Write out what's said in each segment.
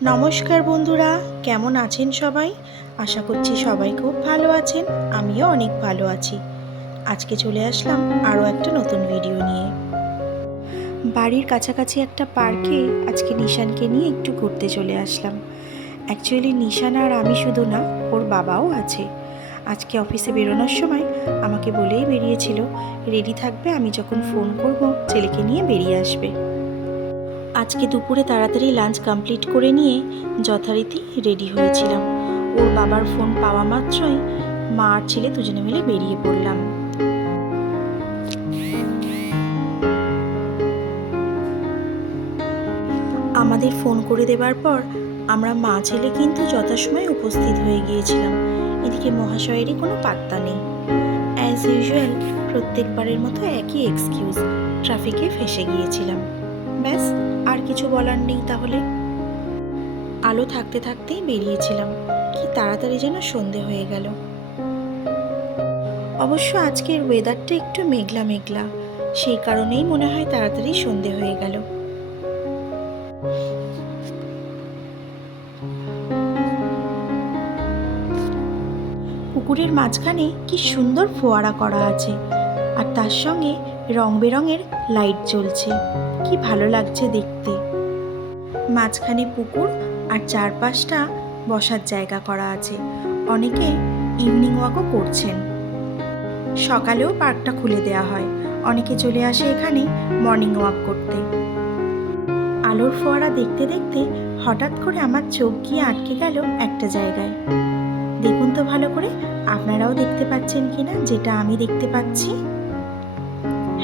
নমস্কার বন্ধুরা, কেমন আছেন সবাই? আশা করছি সবাই খুব ভালো আছেন। আমিও অনেক ভালো আছি। আজকে চলে আসলাম আরও একটা নতুন ভিডিও নিয়ে। বাড়ির কাছাকাছি একটা পার্কে আজকে নিশানকে নিয়ে একটু ঘুরতে চলে আসলাম। অ্যাকচুয়ালি নিশান আর আমি শুধু না, ওর বাবাও আছে। আজকে অফিসে বেরোনোর সময় আমাকে বলেই বেরিয়েছিল, রেডি থাকবে, আমি যখন ফোন করব ছেলেকে নিয়ে বেরিয়ে আসবে। আজকে দুপুরে তাড়াতাড়ি লাঞ্চ কমপ্লিট করে নিয়ে যথারীতি রেডি হয়েছিলাম। ওর বাবার ফোন পাওয়া মাত্রই মা আর ছেলে দুজনে মিলে বেরিয়ে পড়লাম। আমাদের ফোন করে দেবার পর আমরা মা ছেলে কিন্তু যথাসময়ে উপস্থিত হয়ে গিয়েছিলাম। এদিকে মহাশয়েরই কোনো পাত্তা নেই। অ্যাজ ইউজুয়াল প্রত্যেকবারের মতো একই এক্সকিউজ, ট্রাফিকে ফেসে গিয়েছিলাম। ব্যাস, আর কিছু বলার নেই। তাহলে আলো থাকতে থাকতেই বেরিয়েছিলাম, কি তাড়াতাড়ি যেন সন্ধে হয়ে গেল। অবশ্য আজকের ওয়েদারটা একটু মেঘলা মেঘলা, সেই কারণেই মনে হয় তাড়াতাড়ি সন্ধে হয়ে গেল। পুকুরের মাঝখানে কি সুন্দর ফোয়ারা করা আছে, আর তার সঙ্গে রং বেরঙের লাইট জ্বলছে, কি ভালো লাগছে দেখতে। মাঝখানে পুকুর আর চারপাশটা বসার জায়গা করা আছে। অনেকে ইভিনিং ওয়াকও করছেন। সকালেও পার্কটা খুলে দেওয়া হয়, অনেকে চলে আসে এখানে মর্নিং ওয়াক করতে। আলোর ফোয়ারা দেখতে দেখতে হঠাৎ করে আমার চোখ গিয়ে আটকে গেল একটা জায়গায়। দেখুন তো ভালো করে, আপনারাও দেখতে পাচ্ছেন কিনা যেটা আমি দেখতে পাচ্ছি।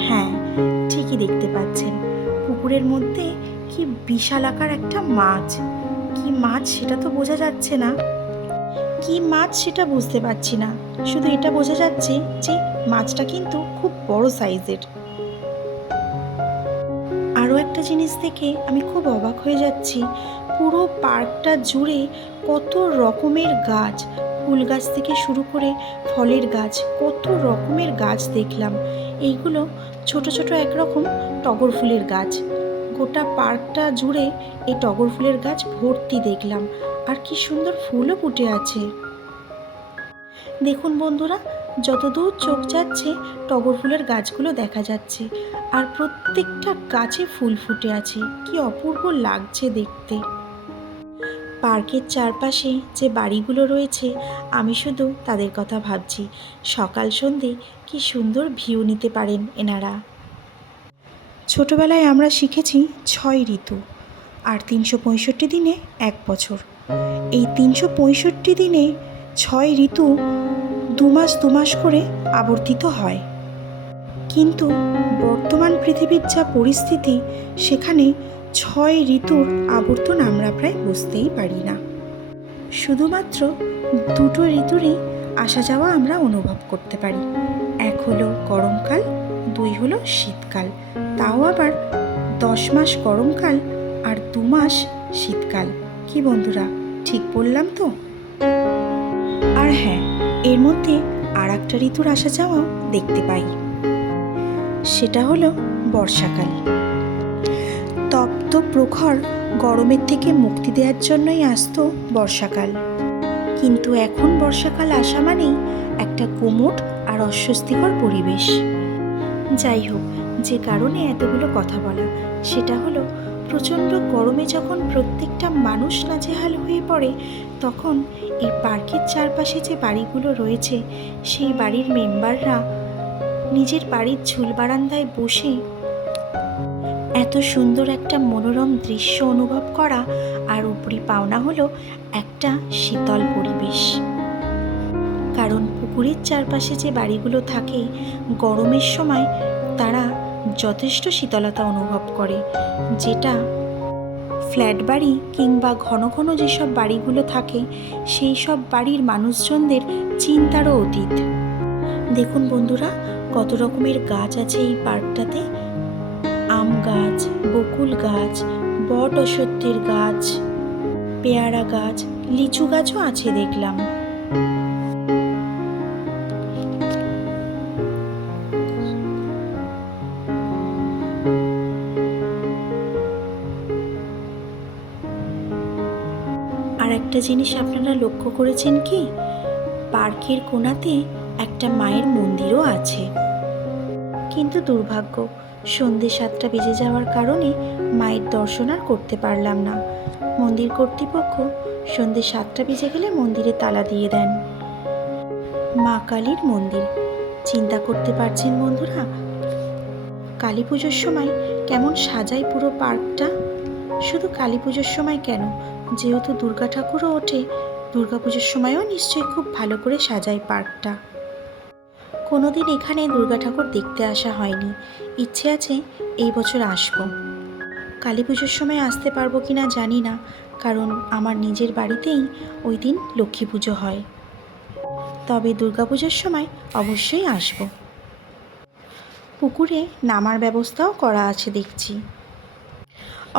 হ্যাঁ, ঠিকই দেখতে পাচ্ছেন। পুকুরের মধ্যে কি বিশালাকার একটা মাছ। কি মাছ সেটা তো বোঝা যাচ্ছে না, কি মাছ সেটা বুঝতে পারছি না। শুধু এটা বোঝা যাচ্ছে যে মাছটা কিন্তু খুব বড় সাইজের। আরও একটা জিনিস দেখে আমি খুব অবাক হয়ে যাচ্ছি, পুরো পার্কটা জুড়ে কত রকমের গাছ, ফুল গাছ থেকে শুরু করে ফলের গাছ, কত রকমের গাছ দেখলাম। এইগুলো ছোট ছোট একরকম টগর ফুলের গাছ। গোটা পার্কটা জুড়ে এই টগর ফুলের গাছ ভর্তি দেখলাম, আর কি সুন্দর ফুলও ফুটে আছে। দেখুন বন্ধুরা, যতদূর চোখ যাচ্ছে টগর ফুলের গাছগুলো দেখা যাচ্ছে, আর প্রত্যেকটা গাছে ফুল ফুটে আছে, কি অপূর্ব লাগছে দেখতে। পার্কের চারপাশে যে বাড়িগুলো রয়েছে, আমি শুধু তাদের কথা ভাবছি। সকাল সন্ধে কি সুন্দর ভিউ নিতে পারেন এনারা। ছোটবেলায় আমরা শিখেছি 6 ঋতু আর 365 দিনে 1 বছর। এই 365 দিনে 6 ঋতু 2 মাস 2 মাস করে আবর্তিত হয়। কিন্তু বর্তমান পৃথিবীর যা পরিস্থিতি, সেখানে 6 ঋতুর আবর্তন আমরা প্রায় বুঝতেই পারি না। শুধুমাত্র 2টো ঋতুরই আসা যাওয়া আমরা অনুভব করতে পারি। এক হলো গরমকাল, 2 হলো শীতকাল। তাও আবার 10 মাস গরমকাল আর 2 মাস শীতকাল। কি বন্ধুরা, ঠিক বললাম তো? আর হ্যাঁ, এর মধ্যে আর একটা ঋতুর আসা যাওয়াও দেখতে পাই, সেটা হলো বর্ষাকাল। তপ্ত প্রখর গরমের থেকে মুক্তি দেওয়ার জন্যই আসতো বর্ষাকাল। কিন্তু এখন বর্ষাকাল আসা মানেই একটা গুমোট আর অস্বস্তিকর পরিবেশ। যাই হোক, যে কারণে এতগুলো কথা বলা, সেটা হলো প্রচণ্ড গরমে যখন প্রত্যেকটা মানুষ নাজেহাল হয়ে পড়ে, তখন এই পার্কের চারপাশে যে বাড়িগুলো রয়েছে, সেই বাড়ির মেম্বাররা নিজের বাড়ির ঝুল বারান্দায় বসে এত সুন্দর একটা মনোরম দৃশ্য অনুভব করা, আর উপরি পাওনা হলো একটা শীতল পরিবেশ। কারণ পুকুরের চারপাশে যে বাড়িগুলো থাকে, গরমের সময় তারা যথেষ্ট শীতলতা অনুভব করে, যেটা ফ্ল্যাট বাড়ি কিংবা ঘন ঘন যেসব বাড়িগুলো থাকে, সেই সব বাড়ির মানুষজনদের চিন্তারও অতীত। দেখুন বন্ধুরা, কত রকমের গাছ আছে এই পার্কটাতে। আম গাছ, বকুল গাছ, বট অশ্বত্থের গাছ, পেয়ারা গাছ, লিচু গাছও আছে দেখলাম। আর একটা জিনিস আপনারা লক্ষ্য করেছেন কি, পার্কের কোণাতে একটা মায়ের মন্দিরও আছে। কিন্তু দুর্ভাগ্য, সন্ধে 7টা বেজে যাওয়ার কারণে মায়ের দর্শন আর করতে পারলাম না। মন্দির কর্তৃপক্ষ সন্ধে 7টা বেজে গেলে মন্দিরে তালা দিয়ে দেন। মা কালীর মন্দির, চিন্তা করতে পারছেন বন্ধুরা, কালী পুজোর সময় কেমন সাজায় পুরো পার্কটা। শুধু কালী পুজোর সময় কেন, যেহেতু দুর্গা ঠাকুরও ওঠে, দুর্গা পুজোর সময়ও নিশ্চয়ই খুব ভালো করে সাজায় পার্কটা। কোনোদিন এখানে দুর্গা ঠাকুর দেখতে আসা হয়নি, ইচ্ছে আছে এই বছর আসবো। কালী পুজোর সময় আসতে পারবো কি না জানি না, কারণ আমার নিজের বাড়িতেই ওই দিন লক্ষ্মী পুজো হয়। তবে দুর্গা পুজোর সময় অবশ্যই আসবো। পুকুরে নামার ব্যবস্থাও করা আছে দেখছি।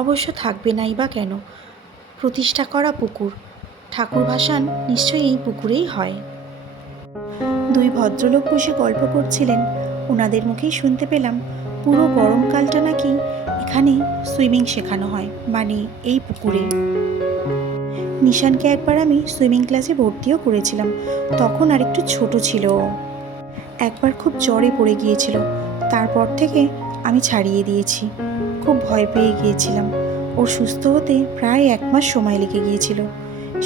অবশ্য থাকবে নাই বা কেন, প্রতিষ্ঠা করা পুকুর, ঠাকুর ভাসান নিশ্চয়ই এই পুকুরেই হয়। দুই ভদ্রলোক বসে গল্প করছিলেন, ওনাদের মুখেই শুনতে পেলাম পুরো গরমকালটা নাকি এখানে সুইমিং শেখানো হয়, মানে এই পুকুরে। নিশানকে একবার আমি সুইমিং ক্লাসে ভর্তিও করেছিলাম, তখন আর একটু ছোট ছিল। একবার খুব জ্বরে পড়ে গিয়েছিল, তারপর থেকে আমি ছাড়িয়ে দিয়েছি। খুব ভয় পেয়ে গিয়েছিলাম, ওর সুস্থ হতে প্রায় 1 মাস সময় লেগে গিয়েছিল।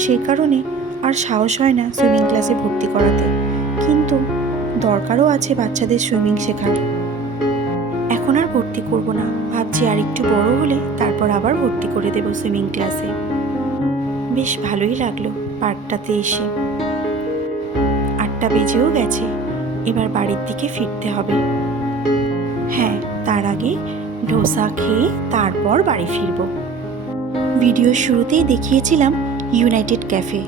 সেই কারণে আর সাহস হয় না সুইমিং ক্লাসে ভর্তি করাতে, কিন্তু দরকারও আছে বাচ্চাদের সুইমিং শেখার। এখন আর ভর্তি করব না, ভাবছি আর একটু বড় হলে তারপর আবার ভর্তি করে দেব সুইমিং ক্লাসে। বেশ ভালোই লাগলো পার্কটাতে এসে। 8টা বেজেও গেছে, এবার বাড়ির দিকে ফিরতে হবে। হ্যাঁ, তার আগে ডোসা খেয়ে তারপর বাড়ি ফিরব। ভিডিওর শুরুতেই দেখিয়েছিলাম ইউনাইটেড ক্যাফে,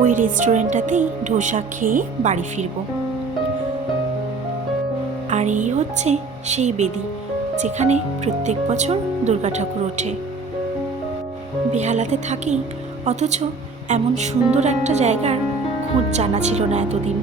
ওই রেস্টুরেন্টটাতেই ডোসা খেয়ে বাড়ি ফিরব। আর এই হচ্ছে সেই বেদি যেখানে প্রত্যেক বছর দুর্গা ঠাকুর ওঠে। বেহালাতে থাকি, অথচ এমন সুন্দর একটা জায়গার খোঁজ জানা ছিল না এতদিন।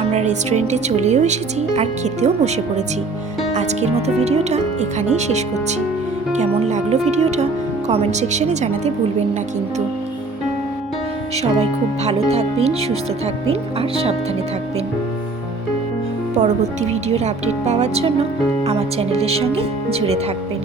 আমরা রেস্টুরেন্টে চলেও এসেছি আর খেতেও বসে পড়েছি। আজকের মতো ভিডিওটা এখানেই শেষ করছি। কেমন লাগলো ভিডিওটা কমেন্ট সেকশনে জানাতে ভুলবেন না কিন্তু। সবাই খুব ভালো থাকবেন, সুস্থ থাকবেন আর সাবধানে থাকবেন। পরবর্তী ভিডিওর আপডেট পাওয়ার জন্য আমার চ্যানেলের সঙ্গে জুড়ে থাকবেন।